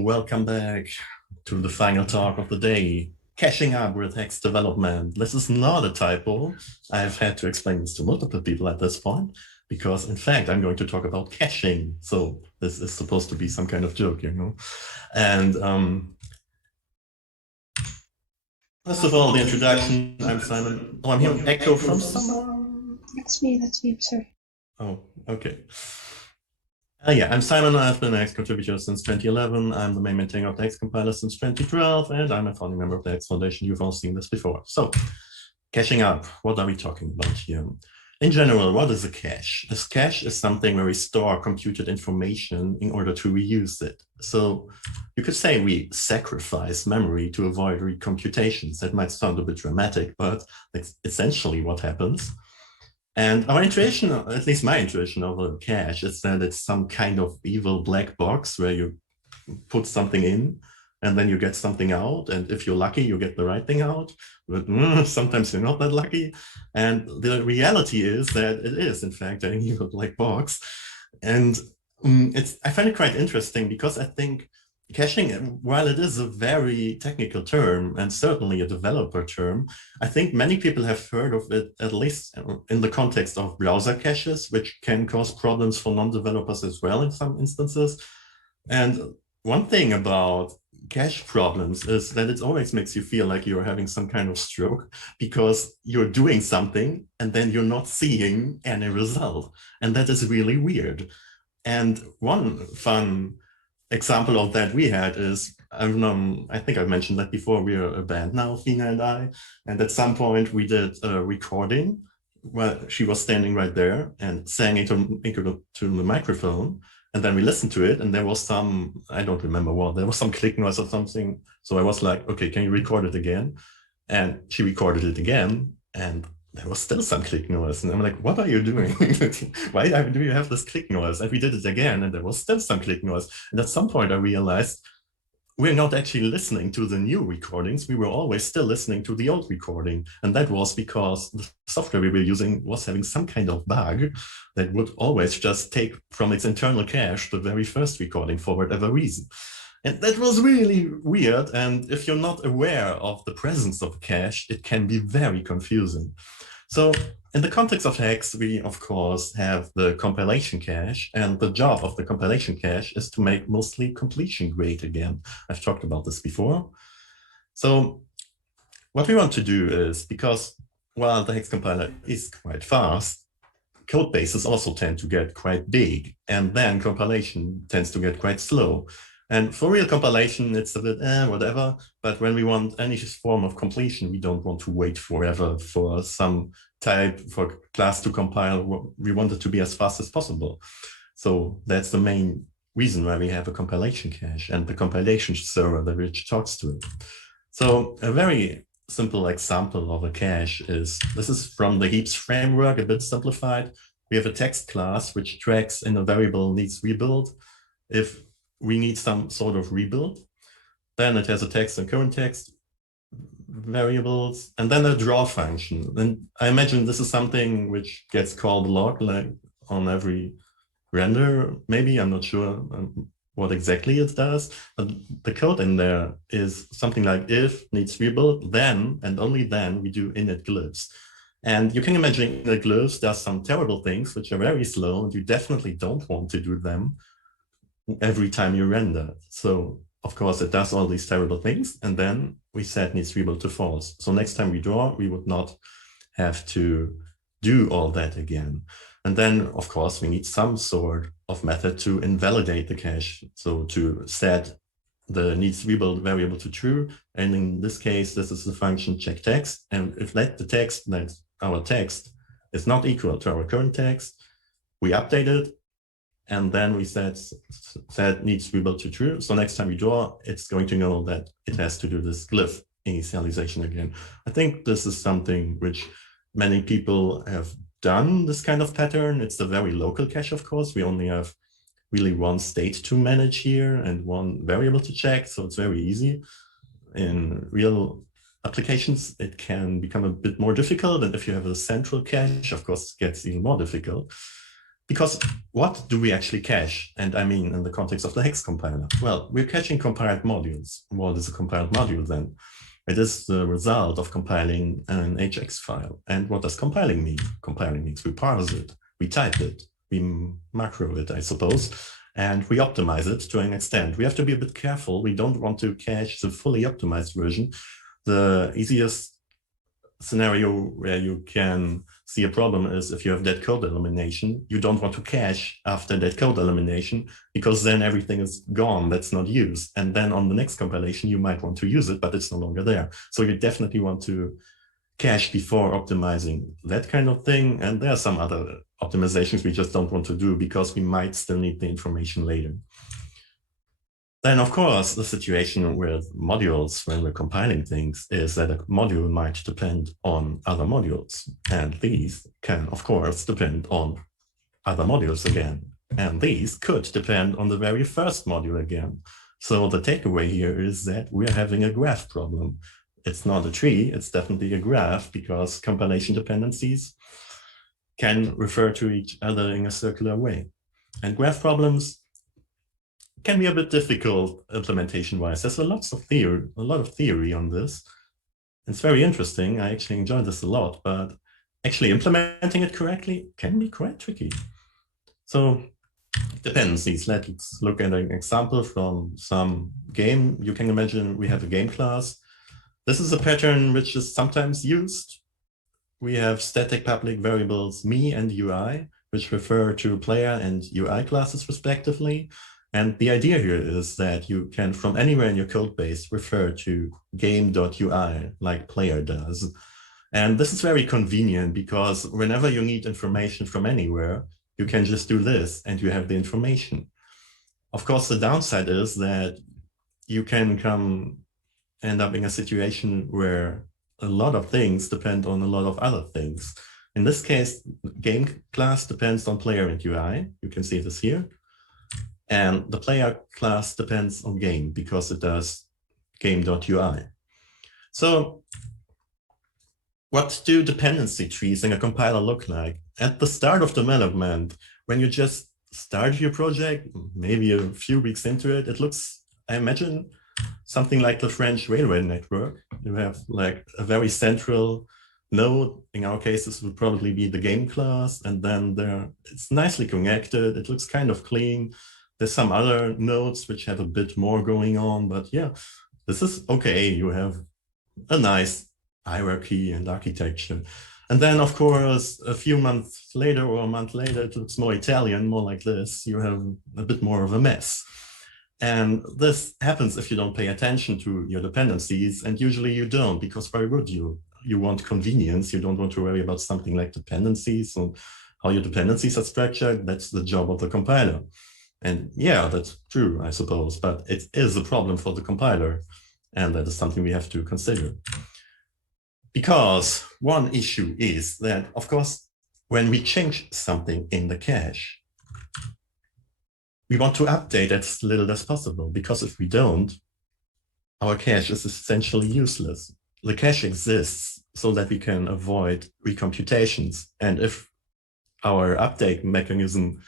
Welcome back to the final talk of the day, caching up with Haxe development. This is not a typo. I've had to explain this to multiple people at this point, because in fact, I'm going to talk about caching. So this is supposed to be some kind of joke, And first of all, the introduction, I'm Simon. Oh, I'm hearing echo from someone. That's me, I'm sorry. Oh, okay. Yeah, I'm Simon. I've been an Haxe contributor since 2011. I'm the main maintainer of the Haxe compiler since 2012, and I'm a founding member of the Haxe Foundation. You've all seen this before. So, caching up, what are we talking about here? In general, what is a cache? A cache is something where we store computed information in order to reuse it. So you could say we sacrifice memory to avoid recomputations. That might sound a bit dramatic, but that's essentially what happens. And our intuition, at least my intuition of a cache, is that it's some kind of evil black box where you put something in and then you get something out. And if you're lucky, you get the right thing out. But sometimes you're not that lucky. And the reality is that it is, in fact, an evil black box. And I find it quite interesting because I think caching, while it is a very technical term and certainly a developer term, I think many people have heard of it, at least in the context of browser caches, which can cause problems for non-developers as well in some instances. And one thing about cache problems is that it always makes you feel like you're having some kind of stroke because you're doing something and then you're not seeing any result. And that is really weird. And one fun example of that we had is, I think I mentioned that before, we're a band now, Fina and I, and at some point we did a recording where she was standing right there and sang into the microphone, and then we listened to it, and there was some, I don't remember what, there was some click noise or something, so I was like, okay, can you record it again? And she recorded it again, and there was still some click noise. And I'm like, what are you doing? Why do you have this click noise? And we did it again, and there was still some click noise. And at some point I realized we're not actually listening to the new recordings. We were always still listening to the old recording. And that was because the software we were using was having some kind of bug that would always just take from its internal cache the very first recording for whatever reason. And that was really weird. And if you're not aware of the presence of cache, it can be very confusing. So in the context of Haxe, we, of course, have the compilation cache. And the job of the compilation cache is to make mostly completion great again. I've talked about this before. So what we want to do is, because while the Haxe compiler is quite fast, code bases also tend to get quite big. And then compilation tends to get quite slow. And for real compilation, it's a bit whatever. But when we want any form of completion, we don't want to wait forever for some type for class to compile. We want it to be as fast as possible. So that's the main reason why we have a compilation cache and the compilation server that which talks to it. So a very simple example of a cache is, this is from the heaps framework, a bit simplified. We have a text class which tracks in a variable needs rebuild. If we need some sort of rebuild, then it has a text and current text variables, and then a draw function. And I imagine this is something which gets called a lot, like on every render, maybe, I'm not sure what exactly it does, but the code in there is something like if needs rebuild, then, and only then, we do init glyphs. And you can imagine that glyphs does some terrible things which are very slow, and you definitely don't want to do them every time you render. So of course it does all these terrible things, and then we set needs rebuild to false. So next time we draw, we would not have to do all that again. And then of course we need some sort of method to invalidate the cache. So to set the needs rebuild variable to true. And in this case, this is the function check text. And if let the text, that's our text, is not equal to our current text, we update it. And then we set needs rebuild to true. So next time we draw, it's going to know that it has to do this glyph initialization again. I think this is something which many people have done, this kind of pattern. It's a very local cache, of course. We only have really one state to manage here and one variable to check. So it's very easy. In real applications, it can become a bit more difficult. And if you have a central cache, of course, it gets even more difficult. Because what do we actually cache? And I mean, in the context of the Haxe compiler, well, we're caching compiled modules. What is a compiled module then? It is the result of compiling an HX file. And what does compiling mean? Compiling means we parse it, we type it, we macro it, I suppose, and we optimize it to an extent. We have to be a bit careful. We don't want to cache the fully optimized version. The easiest scenario where you can see a problem is if you have dead code elimination. You don't want to cache after dead code elimination, because then everything is gone that's not used. And then on the next compilation, you might want to use it, but it's no longer there. So you definitely want to cache before optimizing that kind of thing. And there are some other optimizations we just don't want to do because we might still need the information later. Then, of course, the situation with modules when we're compiling things is that a module might depend on other modules. And these can, of course, depend on other modules again. And these could depend on the very first module again. So the takeaway here is that we're having a graph problem. It's not a tree, it's definitely a graph, because compilation dependencies can refer to each other in a circular way. And graph problems can be a bit difficult implementation-wise. There's a lot of theory on this. It's very interesting. I actually enjoy this a lot, but actually implementing it correctly can be quite tricky. So dependencies. Let's look at an example from some game. You can imagine we have a game class. This is a pattern which is sometimes used. We have static public variables me and UI, which refer to player and UI classes respectively. And the idea here is that you can, from anywhere in your code base, refer to game.ui like player does. And this is very convenient because whenever you need information from anywhere, you can just do this and you have the information. Of course, the downside is that you can end up in a situation where a lot of things depend on a lot of other things. In this case, game class depends on player and UI. You can see this here. And the player class depends on game because it does game.ui. So what do dependency trees in a compiler look like? At the start of development, when you just start your project, maybe a few weeks into it, it looks, I imagine, something like the French railway network. You have like a very central node. In our case, this would probably be the game class. And then it's nicely connected. It looks kind of clean. There's some other nodes which have a bit more going on, but yeah, this is okay. You have a nice hierarchy and architecture. And then, of course, a few months later or a month later, it looks more Italian, more like this. You have a bit more of a mess. And this happens if you don't pay attention to your dependencies. And usually you don't, because why would you? You want convenience. You don't want to worry about something like dependencies and how your dependencies are structured. That's the job of the compiler. And yeah, that's true, I suppose, but it is a problem for the compiler. And that is something we have to consider. Because one issue is that, of course, when we change something in the cache, we want to update as little as possible, because if we don't, our cache is essentially useless. The cache exists so that we can avoid recomputations. And if our update mechanism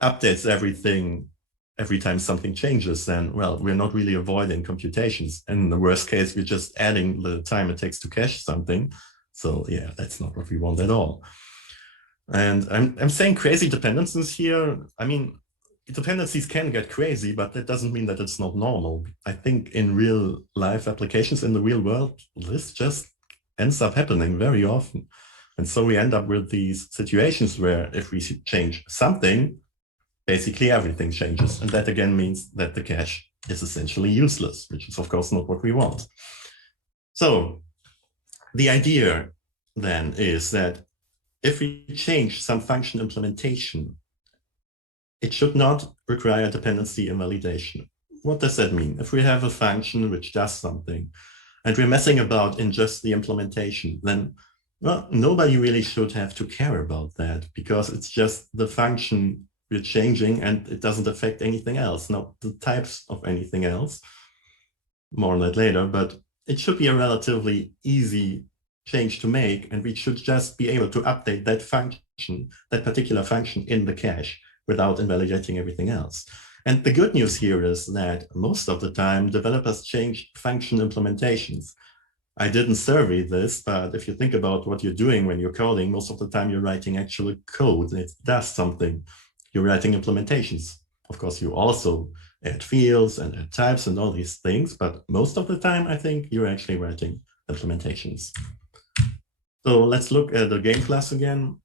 updates everything every time something changes, then, well, we're not really avoiding computations. And in the worst case, we're just adding the time it takes to cache something. So yeah, that's not what we want at all. And I'm saying crazy dependencies here. I mean, dependencies can get crazy, but that doesn't mean that it's not normal. I think in real life applications in the real world, this just ends up happening very often. And so we end up with these situations where if we change something, basically everything changes. And that again means that the cache is essentially useless, which is of course not what we want. So the idea then is that if we change some function implementation, it should not require dependency invalidation. What does that mean? If we have a function which does something and we're messing about in just the implementation, then well, nobody really should have to care about that, because it's just the function we're changing and it doesn't affect anything else, not the types of anything else. More on that later, but it should be a relatively easy change to make, and we should just be able to update that function that particular function in the cache without invalidating everything else. And the good news here is that most of the time, developers change function implementations. I didn't survey this, but if you think about what you're doing when you're coding, most of the time you're writing actual code. It does something. You're writing implementations. Of course, you also add fields and add types and all these things, but most of the time, I think you're actually writing implementations. So let's look at the game class again.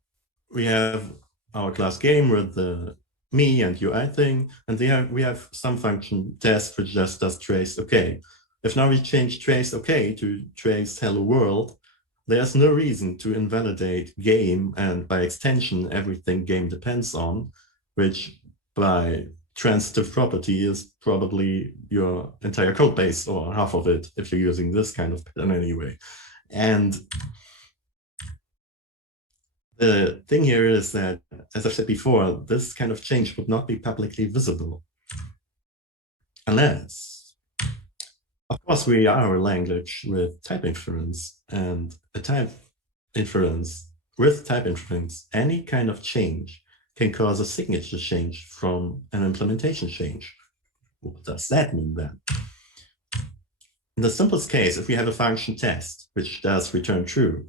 We have our class game with the me and UI thing, and there we have some function test which just does trace okay. If now we change trace okay to trace hello world, there's no reason to invalidate game and by extension everything game depends on, which by transitive property is probably your entire code base or half of it if you're using this kind of pattern anyway. And the thing here is that, as I've said before, this kind of change would not be publicly visible unless, of course, we are a language with type inference, and a type inference with type inference, any kind of change can cause a signature change from an implementation change. What does that mean then? In the simplest case, if we have a function test, which does return true,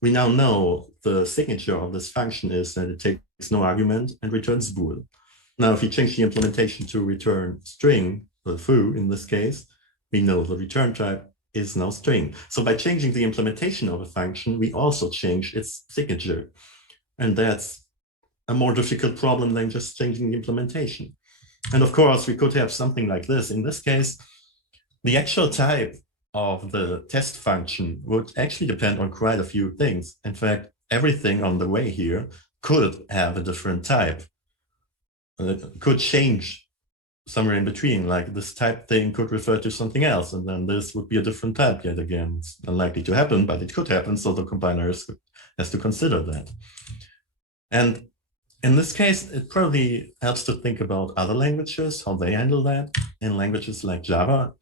we now know the signature of this function is that it takes no argument and returns bool. Now, if we change the implementation to return string, the foo in this case, we know the return type is now string. So by changing the implementation of a function, we also change its signature. And that's a more difficult problem than just changing the implementation. And of course, we could have something like this. In this case, the actual type of the test function would actually depend on quite a few things. In fact, everything on the way here could have a different type. It could change somewhere in between, like this type thing could refer to something else, and then this would be a different type yet again. It's unlikely to happen, but it could happen, so the compiler has to consider that. And in this case, it probably helps to think about other languages, how they handle that. In languages like Java,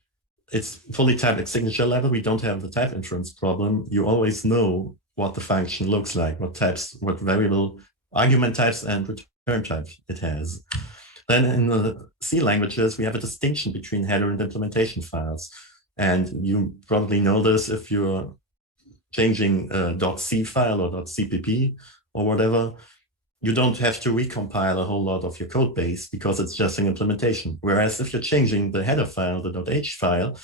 it's fully typed at signature level. We don't have the type inference problem. You always know what the function looks like, what types, what variable argument types and return types it has. Then in the C languages, we have a distinction between header and implementation files. And you probably know this if you're changing a .c file or .cpp or whatever. You don't have to recompile a whole lot of your code base because it's just an implementation. Whereas if you're changing the header file, the .h file,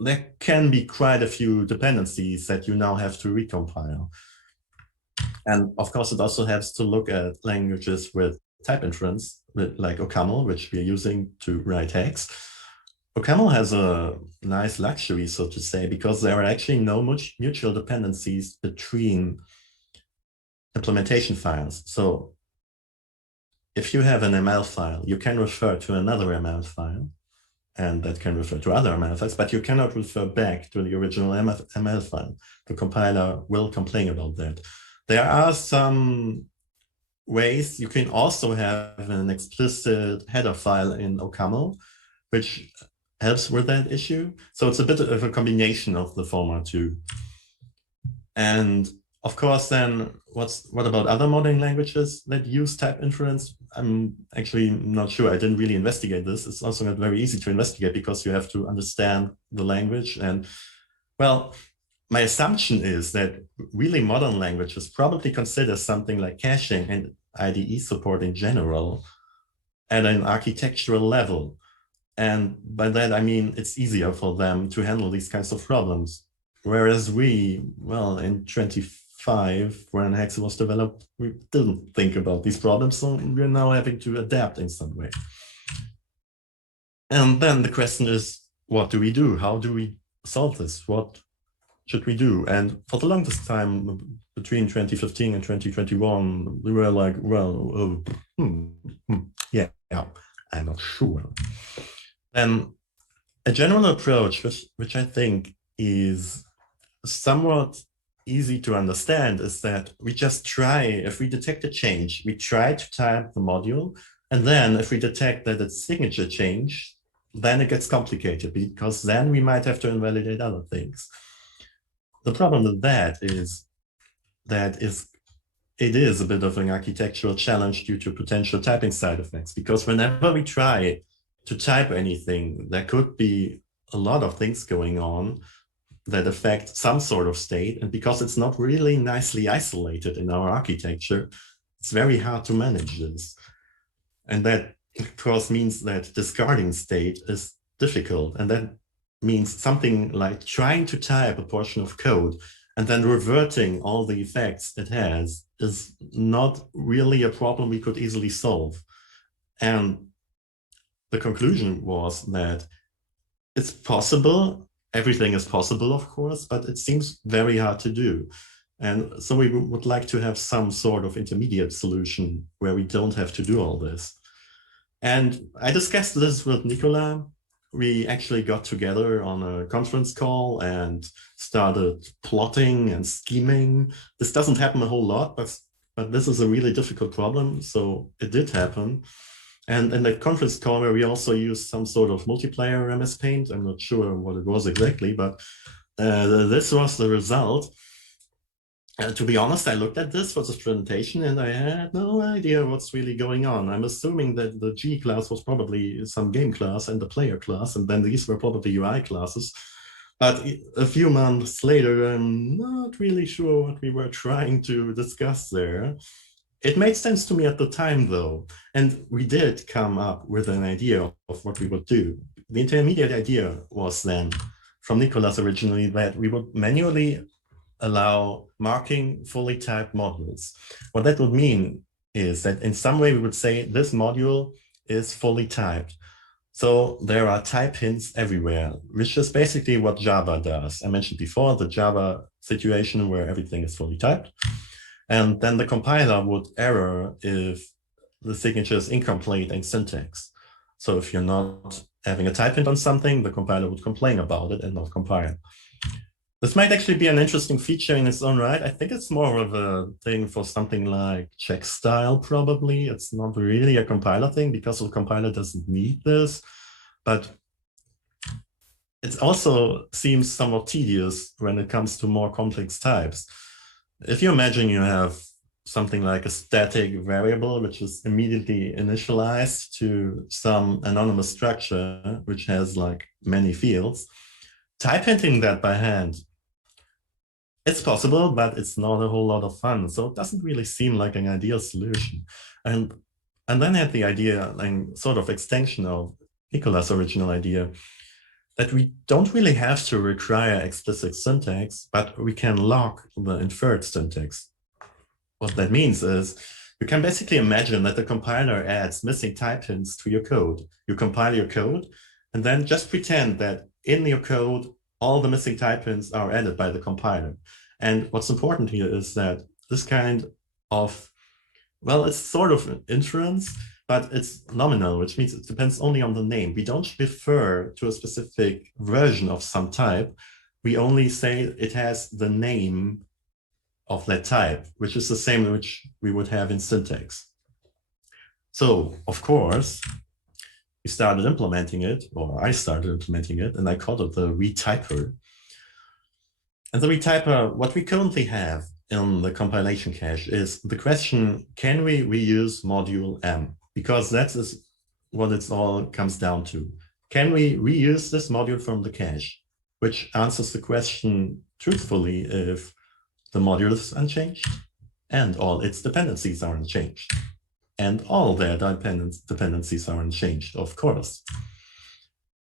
there can be quite a few dependencies that you now have to recompile. And of course, it also has to look at languages with type inference, like OCaml, which we're using to write Haxe. OCaml has a nice luxury, so to say, because there are actually no mutual dependencies between implementation files. So if you have an ML file, you can refer to another ML file, and that can refer to other ML files, but you cannot refer back to the original ML file. The compiler will complain about that. There are some ways you can also have an explicit header file in OCaml, which helps with that issue. So it's a bit of a combination of the former two. And of course, then what about other modern languages that use type inference? I'm actually not sure. I didn't really investigate this. It's also not very easy to investigate because you have to understand the language. And well, my assumption is that really modern languages probably consider something like caching and IDE support in general at an architectural level. And by that, I mean, it's easier for them to handle these kinds of problems. Whereas we, well, in 25, when Haxe was developed, we didn't think about these problems. So we're now having to adapt in some way. And then the question is, what do we do? How do we solve this? What should we do? And for the longest time, between 2015 and 2021, we were like, well, yeah, I'm not sure. And a general approach, which I think is somewhat easy to understand, is that we just try, if we detect a change, we try to type the module, and then if we detect that it's signature change, then it gets complicated because then we might have to invalidate other things. The problem with that is it is a bit of an architectural challenge due to potential typing side effects, because whenever we try to type anything, there could be a lot of things going on that affect some sort of state. And because it's not really nicely isolated in our architecture, it's very hard to manage this. And that, of course, means that discarding state is difficult. And that means something like trying to type a portion of code and then reverting all the effects it has is not really a problem we could easily solve. And the conclusion was that it's possible, everything is possible, of course, but it seems very hard to do. And so we would like to have some sort of intermediate solution where we don't have to do all this. And I discussed this with Nicola. We actually got together on a conference call and started plotting and scheming. This doesn't happen a whole lot, but this is a really difficult problem, so it did happen. And in the conference call where we also used some sort of multiplayer MS Paint, I'm not sure what it was exactly, but this was the result. To be honest, I looked at this for this presentation and I had no idea what's really going on. I'm assuming that the G class was probably some game class and the player class, and then these were probably UI classes. But a few months later, I'm not really sure what we were trying to discuss there. It made sense to me at the time, though, and we did come up with an idea of what we would do. The intermediate idea was then, from Nicolas originally, that we would manually allow marking fully typed modules. What that would mean is that in some way we would say this module is fully typed. So there are type hints everywhere, which is basically what Java does. I mentioned before the Java situation where everything is fully typed. And then the compiler would error if the signature is incomplete in syntax. So if you're not having a type hint on something, the compiler would complain about it and not compile. This might actually be an interesting feature in its own right. I think it's more of a thing for something like check style, probably. It's not really a compiler thing because the compiler doesn't need this, but it also seems somewhat tedious when it comes to more complex types. If you imagine you have something like a static variable, which is immediately initialized to some anonymous structure, which has like many fields, type hinting that by hand, it's possible, but it's not a whole lot of fun. So it doesn't really seem like an ideal solution. And then I had the idea, like sort of extension of Nicolas' original idea, that we don't really have to require explicit syntax, but we can lock the inferred syntax. What that means is you can basically imagine that the compiler adds missing type hints to your code. You compile your code and then just pretend that in your code, all the missing type hints are added by the compiler. And what's important here is that this kind of, well, it's sort of an inference, but it's nominal, which means it depends only on the name. We don't refer to a specific version of some type. We only say it has the name of that type, which is the same which we would have in syntax. So, of course, we started implementing it, or I started implementing it, and I called it the Retyper. And the Retyper, what we currently have in the compilation cache is the question, can we reuse module M? Because that is what it all comes down to. Can we reuse this module from the cache? Which answers the question truthfully if the module is unchanged and all its dependencies are unchanged. And all their dependencies are unchanged, of course.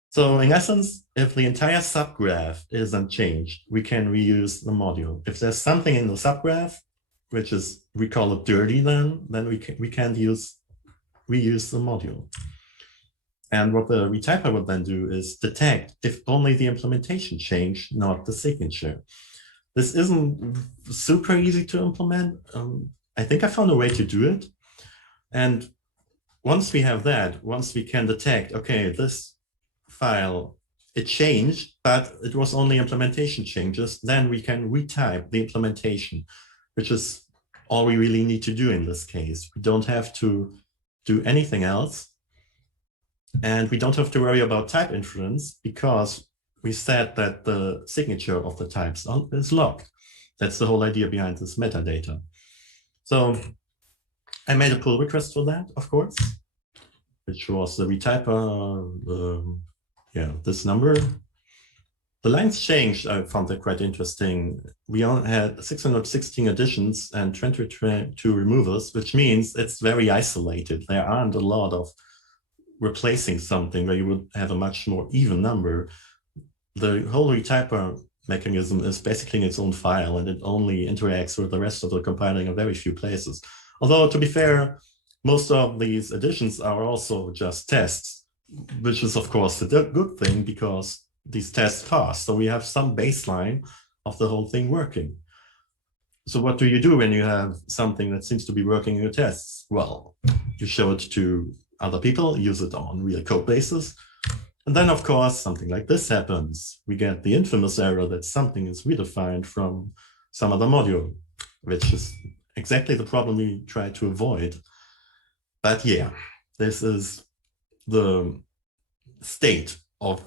So in essence, if the entire subgraph is unchanged, we can reuse the module. If there's something in the subgraph, which is, we call it dirty then we can't reuse the module. And what the Retyper would then do is detect if only the implementation changed, not the signature. This isn't super easy to implement. I think I found a way to do it. And once we have that, once we can detect, okay, this file, it changed, but it was only implementation changes, then we can retype the implementation, which is all we really need to do in this case. We don't have to do anything else. And we don't have to worry about type inference because we said that the signature of the types is locked. That's the whole idea behind this metadata. So I made a pull request for that, of course, which was the Retyper, this number. The lines changed. I found that quite interesting. We only had 616 additions and 22 removals, which means it's very isolated. There aren't a lot of replacing something where you would have a much more even number. The whole Retyper mechanism is basically in its own file, and it only interacts with the rest of the compiler in a very few places. Although, to be fair, most of these additions are also just tests, which is, of course, a good thing because these tests pass. So we have some baseline of the whole thing working. So what do you do when you have something that seems to be working in your tests? Well, you show it to other people, use it on real code bases. And then, of course, something like this happens. We get the infamous error that something is redefined from some other module, which is exactly the problem we try to avoid. But yeah, this is the state of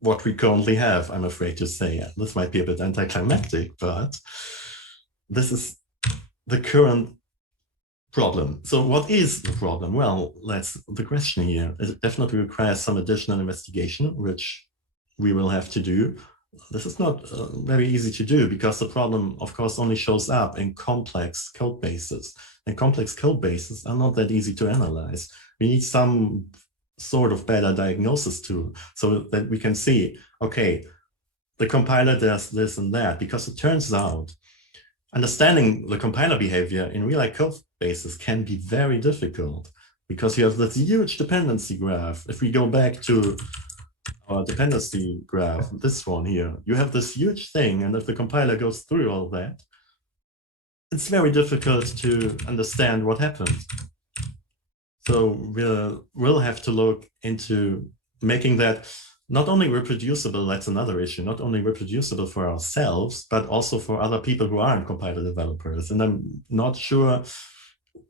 what we currently have, I'm afraid to say. This might be a bit anticlimactic, but this is the current problem. So what is the problem? Well, that's the question here. It definitely requires some additional investigation, which we will have to do. This is not very easy to do because the problem, of course, only shows up in complex code bases. And complex code bases are not that easy to analyze. We need some sort of better diagnosis tool so that we can see, okay, the compiler does this and that, because it turns out understanding the compiler behavior in real-life code bases can be very difficult because you have this huge dependency graph. If we go back to our dependency graph, this one here, you have this huge thing, and if the compiler goes through all that, it's very difficult to understand what happened. So we'll have to look into making that not only reproducible, that's another issue, not only reproducible for ourselves, but also for other people who aren't compiler developers. And I'm not sure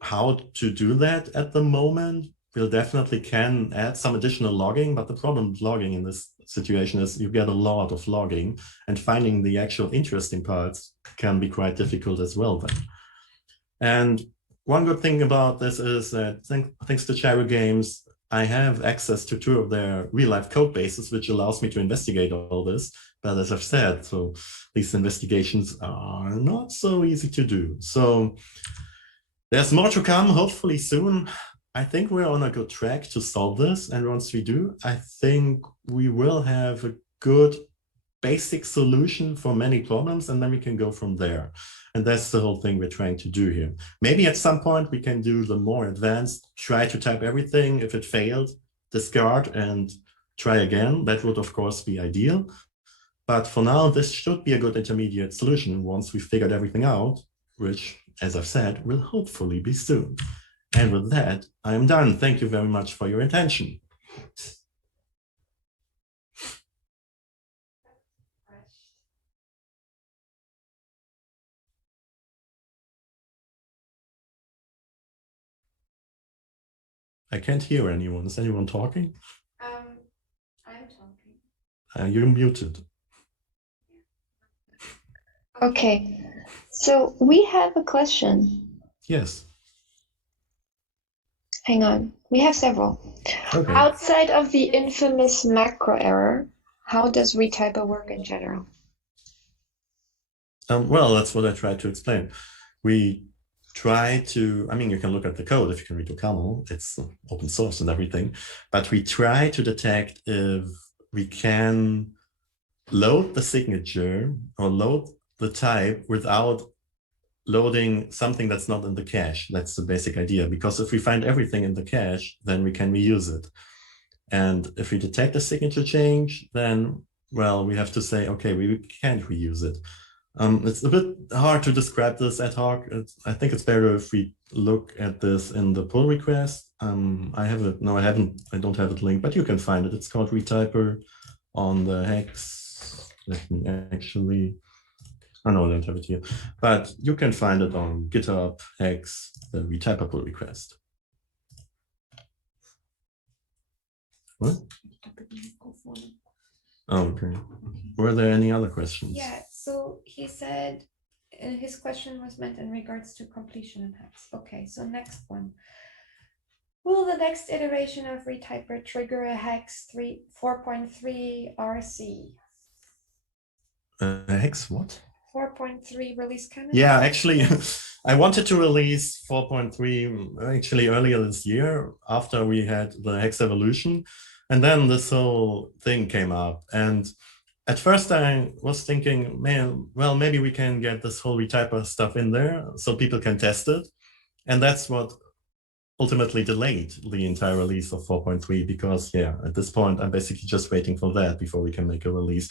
how to do that at the moment. We'll definitely can add some additional logging, but the problem with logging in this situation is you get a lot of logging, and finding the actual interesting parts can be quite difficult as well then. And one good thing about this is that thanks to Gyro Games, I have access to 2 of their real-life code bases, which allows me to investigate all this. But as I've said, so these investigations are not so easy to do. So there's more to come, hopefully soon. I think we're on a good track to solve this. And once we do, I think we will have a good basic solution for many problems, and then we can go from there. And that's the whole thing we're trying to do here. Maybe at some point we can do the more advanced, try to type everything. If it failed, discard and try again. That would, of course, be ideal. But for now, this should be a good intermediate solution once we figured everything out, which, as I've said, will hopefully be soon. And with that, I am done. Thank you very much for your attention. I can't hear anyone. Is anyone talking? I'm talking. You're muted. Okay, so we have a question. Yes. Hang on, we have several. Okay. Outside of the infamous macro error, how does Retyper work in general? Well, that's what I tried to explain. We try to, I mean, you can look at the code if you can read OCaml, it's open source and everything, but we try to detect if we can load the signature or load the type without loading something that's not in the cache. That's the basic idea, because if we find everything in the cache, then we can reuse it. And if we detect a signature change, then, well, we have to say, okay, we can't reuse it. It's a bit hard to describe this ad hoc. I think it's better if we look at this in the pull request. I have it. No, I haven't. I don't have it linked, but you can find it. It's called Retyper on the Haxe. Let me actually. Oh no, I don't have it here. But you can find it on GitHub, Haxe, the Retyper pull request. What? Oh, okay. Were there any other questions? Yeah, so he said his question was meant in regards to completion in Haxe. Okay, so next one. Will the next iteration of Retyper trigger a Haxe 4.3 RC? Haxe what? 4.3 release candidate? Yeah, actually, I wanted to release 4.3 actually earlier this year after we had the Haxe evolution. And then this whole thing came up. And at first I was thinking, man, well, maybe we can get this whole Retyper stuff in there so people can test it. And that's what ultimately delayed the entire release of 4.3 because, yeah, at this point, I'm basically just waiting for that before we can make a release.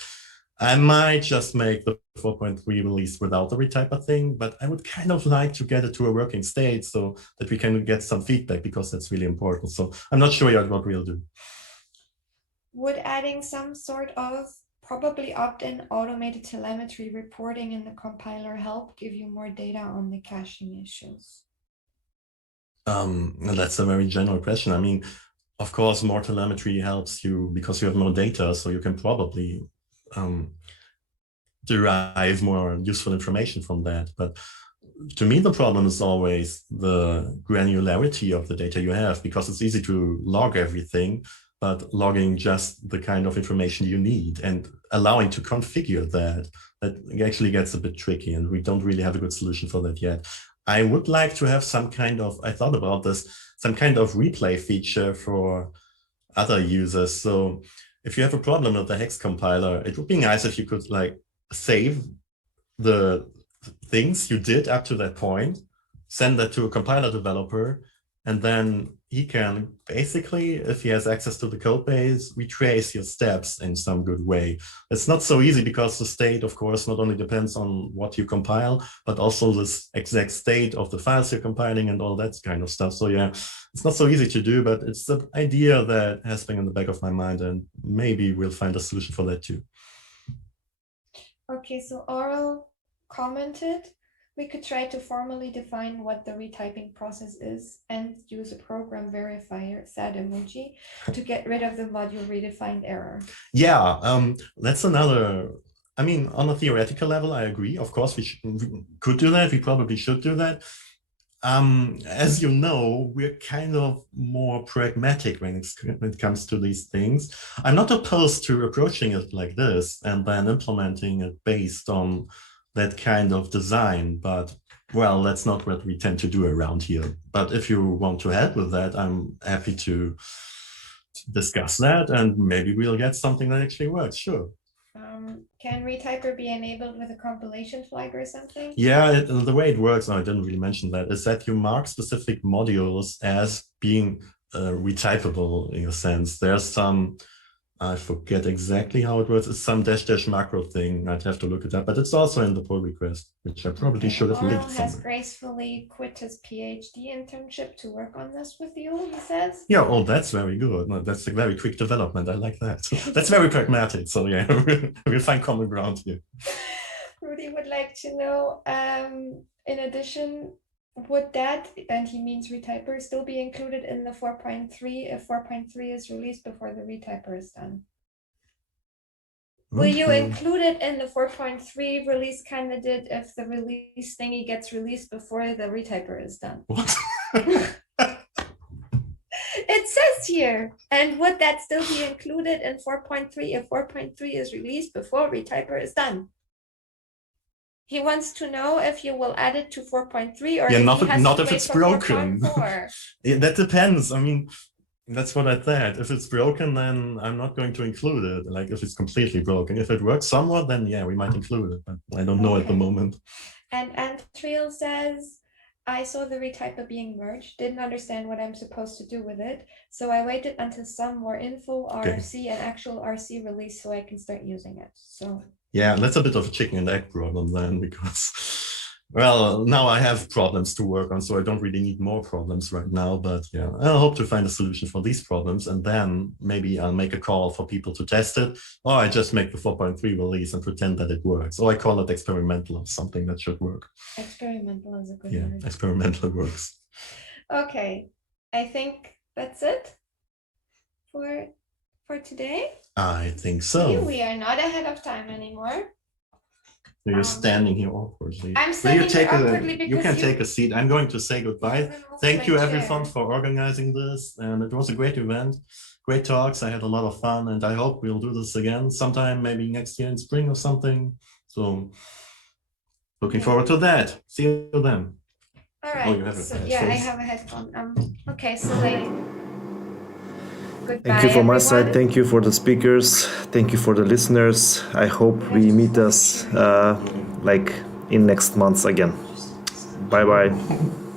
I might just make the 4.3 release without the Retyper thing, but I would kind of like to get it to a working state so that we can get some feedback because that's really important. So I'm not sure yet what we'll do. Would adding some sort of probably opt-in automated telemetry reporting in the compiler help give you more data on the caching issues? That's a very general question. I mean, of course, more telemetry helps you because you have more data, so you can probably derive more useful information from that. But to me, the problem is always the granularity of the data you have, because it's easy to log everything, but logging just the kind of information you need and allowing to configure that actually gets a bit tricky, and we don't really have a good solution for that yet. I would like to have some kind of, I thought about this, some kind of replay feature for other users. So if you have a problem with the Haxe compiler, it would be nice if you could like save the things you did up to that point, send that to a compiler developer, and then he can basically, if he has access to the code base, retrace your steps in some good way. It's not so easy because the state, of course, not only depends on what you compile, but also this exact state of the files you're compiling and all that kind of stuff. So yeah, it's not so easy to do, but it's an idea that has been in the back of my mind, and maybe we'll find a solution for that too. Okay, so Oral commented, we could try to formally define what the retyping process is and use a program verifier, sad emoji, to get rid of the module redefined error. Yeah, that's another, I mean, on a theoretical level, I agree. Of course, we could do that. We probably should do that. As you know, we're kind of more pragmatic when it comes to these things. I'm not opposed to approaching it like this and then implementing it based on that kind of design, but well, that's not what we tend to do around here. But if you want to help with that, I'm happy to discuss that, and maybe we'll get something that actually works, sure. Can Retyper be enabled with a compilation flag or something? Yeah, the way it works, I didn't really mention that, is that you mark specific modules as being retypable in a sense. There's some, I forget exactly how it works. It's some -- macro thing. I'd have to look it up, but it's also in the pull request, which I probably should have linked somewhere. Has gracefully quit his PhD internship to work on this with you, he says. Yeah, oh, that's very good. No, that's a very quick development. I like that. That's very pragmatic. So yeah, we'll find common ground here. Rudy would like to know, in addition, would that, and he means Retyper, still be included in the 4.3 if 4.3 is released before the Retyper is done? Will you include it in the 4.3 release candidate if the release thingy gets released before the Retyper is done? What? It says here, and would that still be included in 4.3 if 4.3 is released before Retyper is done? He wants to know if you will add it to 4.3 or yeah, if not if it's broken. Yeah, that depends. I mean, that's what I thought. If it's broken, then I'm not going to include it. Like if it's completely broken. If it works somewhat, then yeah, we might include it, but I don't know at the moment. And Antriel says, I saw the Retyper being merged, didn't understand what I'm supposed to do with it. So I waited until some more info, RFC and actual RC release so I can start using it. So yeah, that's a bit of a chicken and egg problem then, because, well, now I have problems to work on, so I don't really need more problems right now. But yeah, I hope to find a solution for these problems, and then maybe I'll make a call for people to test it, or I just make the 4.3 release and pretend that it works, or I call it experimental or something that should work. Experimental is a good word. Yeah, experimental works. Okay, I think that's it for today. I think so. We are not ahead of time anymore. You're standing here awkwardly. I'm Will standing you take here awkwardly you because can you- take a seat. I'm going to say goodbye. Can move Thank my you, chair. everyone, for organizing this. And it was a great event. Great talks. I had a lot of fun. And I hope we'll do this again sometime, maybe next year in spring or something. So looking forward to that. See you then. All Oh, right. you have a So, headphone. yeah, I have a headphone. Okay, so like, goodbye. Thank you from my side. everyone. Thank you for the speakers. Thank you for the listeners. I hope we meet us like in next months again. Bye bye.